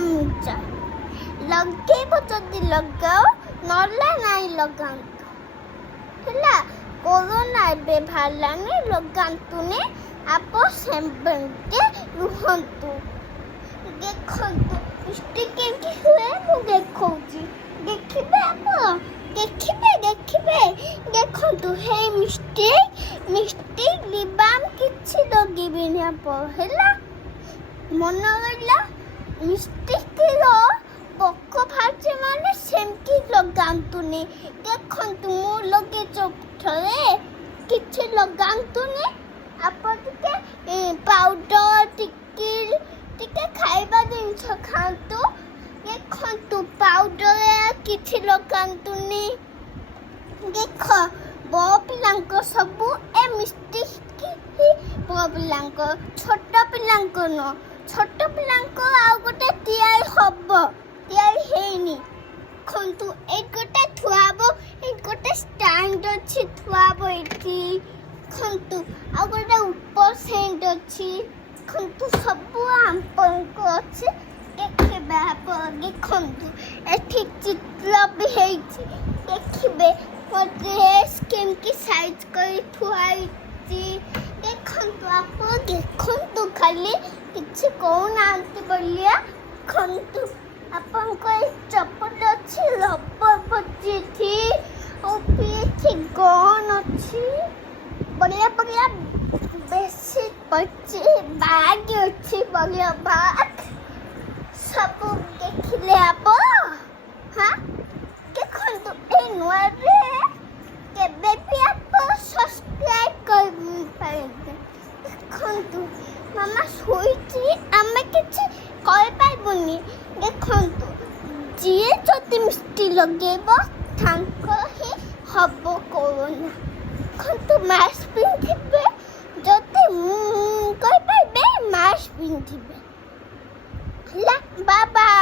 ମିର୍ଚା ଲଗେଇବ ଯଦି ଲଗାଅ ନହେଲେ ନାଇଁ ଲଗାନ୍ତୁ ହେଲା। କୋରୋନା ଏବେ ବାହାରିଲାନି ଲଗାନ୍ତୁନି ଆପଣ ସେମିତି ରୁହନ୍ତୁ। ଦେଖନ୍ତୁ ମିଷ୍ଟି କେମିତି ହୁଏ ମୁଁ ଦେଖଉଛି ଦେଖିବେ ଆପଣ ଦେଖିବେ ଦେଖନ୍ତୁ ହେଇ ମିଷ୍ଟି ଲିବାମ୍ କିଛି ଲଗେଇବେନି ଆପଣ ହେଲା। ମନେ ରହିଲା ମିଷ୍ଟିର ପୋକ ବାହାରିଛି ମାନେ ସେମିତି ଲଗାନ୍ତୁନି। ଦେଖନ୍ତୁ ମୁଁ ଲଗେଇଛି ଥରେ କିଛି ଲଗାନ୍ତୁନି। ଆପଣ ଟିକେ ପାଉଡର ଟିକେ ଖାଇବା ଜିନିଷ ଖାଆନ୍ତୁ। ଦେଖନ୍ତୁ ପାଉଡର କିଛି ଲଗାନ୍ତୁନି। ଦେଖ ବଡ଼ ପିଲାଙ୍କ ସବୁ ଏ ମିଷ୍ଟିକ୍ ବଡ଼ ପିଲାଙ୍କ ଛୋଟ ପିଲାଙ୍କ ନୁହଁ। ଛୋଟ ପିଲାଙ୍କ ଆଉ ଗୋଟେ ତିଆରି ହେଇନି। ଦେଖନ୍ତୁ ଏଇ ଗୋଟେ ଥୁଆ ହବ ଏଇ ଗୋଟେ ଷ୍ଟାଣ୍ଡ ଅଛି ଥୁଆ ହବ ଏଇଠି। ଦେଖନ୍ତୁ ଆଉ ଗୋଟେ ଉପର ସେଣ୍ଟ ଅଛି। ଦେଖନ୍ତୁ ସବୁ ଆପଣଙ୍କ ଅଛି ଦେଖିବେ ଆପଣ। ଦେଖନ୍ତୁ ଏଠି ଚିତ୍ର ବି ହେଇଛି ଦେଖିବେ ମୋ ଡ୍ରେସ୍ କେମିତି ସାଇଜ୍ କରି ଥୁଆ ହେଇଛି। ଦେଖନ୍ତୁ ଆପଣ ଦେଖନ୍ତୁ ଖାଲି କିଛି କହୁନାହାନ୍ତି ବୋଲିଆ। ଦେଖନ୍ତୁ ଆପଣଙ୍କ ଏଇ ଚପଲ ଅଛି ରବର ପଚିଛି ଆଉ ଏଠି ଗନ୍ ଅଛି ବଢ଼ିଆ ବେଶୀ ପଚି ବ୍ୟାଗ୍ ଅଛି ବଢ଼ିଆ ବ୍ୟାଗ୍ ସବୁ ଦେଖିଲେ ଆପଣ ହଁ। ଦେଖନ୍ତୁ ଏଇ ନୂଆରେ କେବେ ବି ଆପଣ ସବସ୍କ୍ରାଇବ୍ କରିପାରିବେ। ଦେଖନ୍ତୁ ମାମା ଶୋଇଛି ଆମେ କିଛି କରିପାରିବୁନି। ଦେଖନ୍ତୁ ଯିଏ ଯଦି ମିଷ୍ଟି ଲଗେଇବ ତାଙ୍କର ହିଁ ହବ କୋରୋନା। ଦେଖନ୍ତୁ ମାସ୍କ ପିନ୍ଧିବେ ଯଦି କହିପାରିବେ ମାସ୍କ ପିନ୍ଧିବେ ହେଲା। Bye bye.